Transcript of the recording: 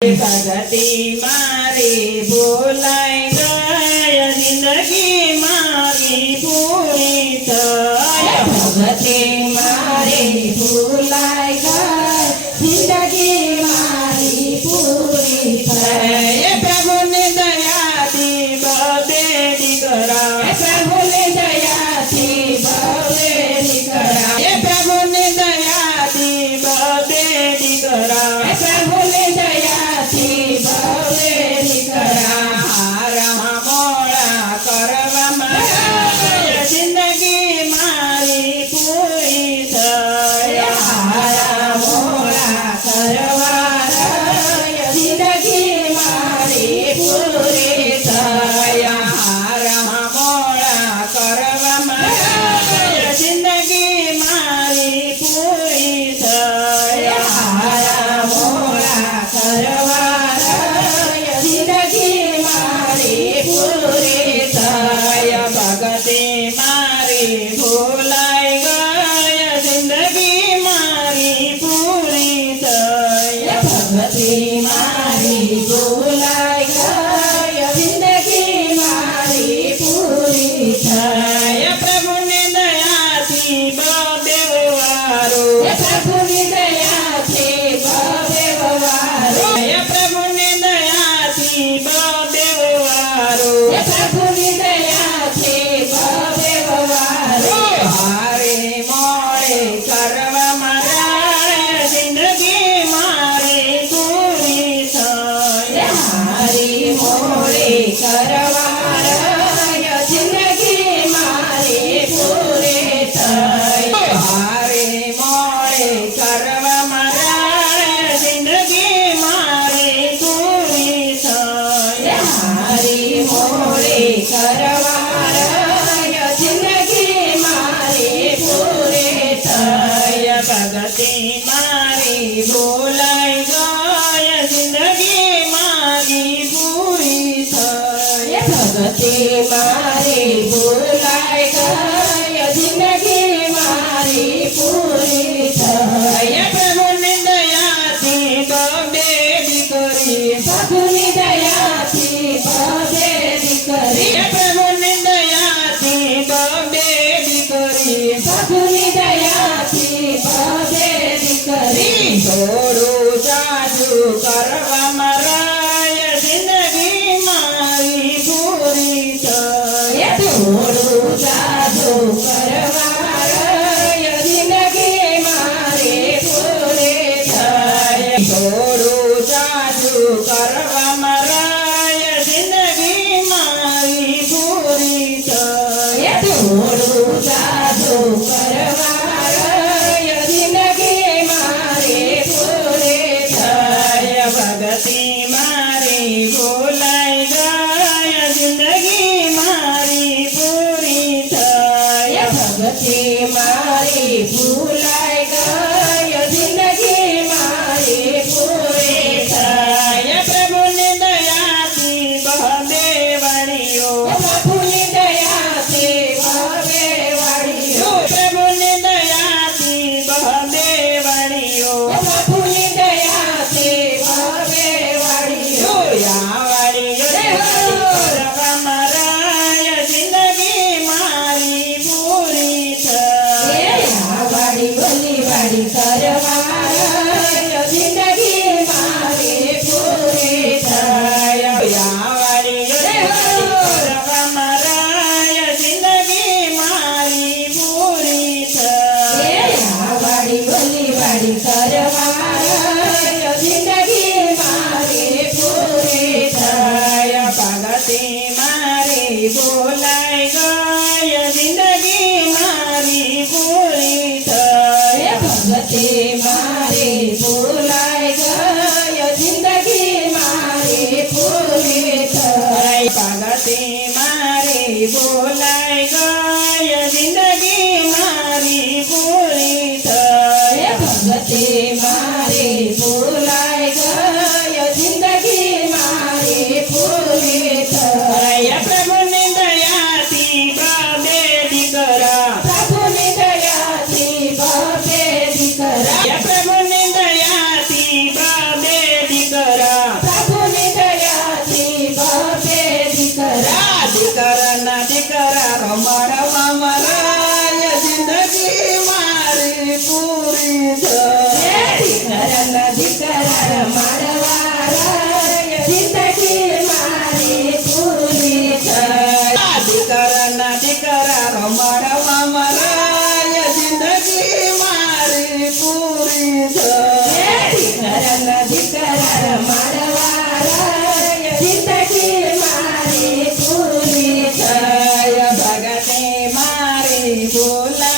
भगती मारी भूलाई गई जिंदगी मारी पूरी थई। भगती मारी भूलाई गई जिंदगी मारी पूरी थई। प्रभु ने दया दी बेटी करा, प्रभु ने दया दी बेटी करा, प्रभु ने दया दी बेटी करा, प्रभु ने दया दी बेटी करा। हारा मोड़ा करवा मारा जिंदगी मारी पूरी थई। हारा मोड़ा करवा जिंदगी मारी पूरी थई। हारा मोड़ा करवा मारा जिंदगी मारी पूरी थई। हारा मोड़ा करवा जिंदगी मारी पूरी थई। भगती मारी भूलाई गई जिंदगी मारी पूरी थई। भगती मारी भूलाई गई जिंदगी मारी पूरी थई। प्रभु ने दया थी बेवारो, प्रभु ने दया थी बेवारो, प्रभु ने दया थी बेवारो, प्रभु ने दया थी बेवारो। हारे मोड़े करवा मारा जिंदगी मारी पूरी थई। हारी मोड़े करवा जिंदगी मारी पूरी थई। हारे मोड़े करवा मारा जिंदगी मारी पूरी थई। हारी मोड़े करवा जिंदगी मारी पूरी थई। भगती मारी भूलाई गई जिंदगी मारी पूरी थई। भगती मारी भूलाई गई जिंदगी मारी पूरी थई। प्रभु ने दया थी बेटी करी, प्रभु ने दया थी बेटी करी, प्रभु ने दया थी बेटी करी, प्रभु ने दया थी बेटी करी। થોડું જાજુ કરવા મારા જિંદગી મારી પૂરી થઈ। થોડું જાદુ કરવા જિંદગી મારી પૂરી થઈ। થોડું જાજુ કરવા મારા જિંદગી મારી પૂરી થઈ। થોડું જાદુ કરવા જિંદગી મારી પૂરી થઈ। ભગતી મારી ભૂલાઈ ગઈ જિંદગી મારી પૂરી થઈ। ભગતી મારી ભૂલાઈ ગઈ જિંદગી મારી પૂરી થઈ। પ્રભુને દયાથી બહબે વાળીઓ, પ્રભુની દયાથી બહબે વાળીઓ, પ્રભુને દયાથી બહબે વાળીઓ, પ્રભુની દયાથી બહબે વાળીઓ। આ વાળીઓ કરવા મારા જિંદગી મારી પૂરી થઈ। વાડી બોલી વાડી કરવા જિંદગી મારી પૂરી થઈ। આ વાળીઓ કરવા મારા જિંદગી મારી પૂરી થઈ। વાડી બોલી વાડી કરવા જિંદગી મારી પૂરી થઈ। ભગતી મારી ભૂલાઈ ગઈ જિંદગી મારી પૂરી થઈ। ભગતી મારી ભૂલાઈ ગઈ જિંદગી મારી પૂરી થઈ। ભગતી મારી ભૂલાઈ ગઈ જિંદગી મારી પૂરી થઈ। ભગતી મારી ભૂલાઈ ગઈ જિંદગી મારી પૂરી થઈ। પ્રભુની દયાથી બહબે દીકરા, પ્રભુની દયાથી બહબે દીકરા, પ્રભુની દયાથી બહબે દીકરા, રમાડવા મરાય જિંદગી મારી પૂરી થાય દીકરાના દીકરા રમાડવા રાય જિંદગી મારી પૂરી થાય દીકરાના દીકરા રમાડવા મરાય જિંદગી મારી પૂરી થાય દીકરાના દીકરા રમાડવા રાય જિંદગી મારી પૂરી થાય ભગતે મારી બોલા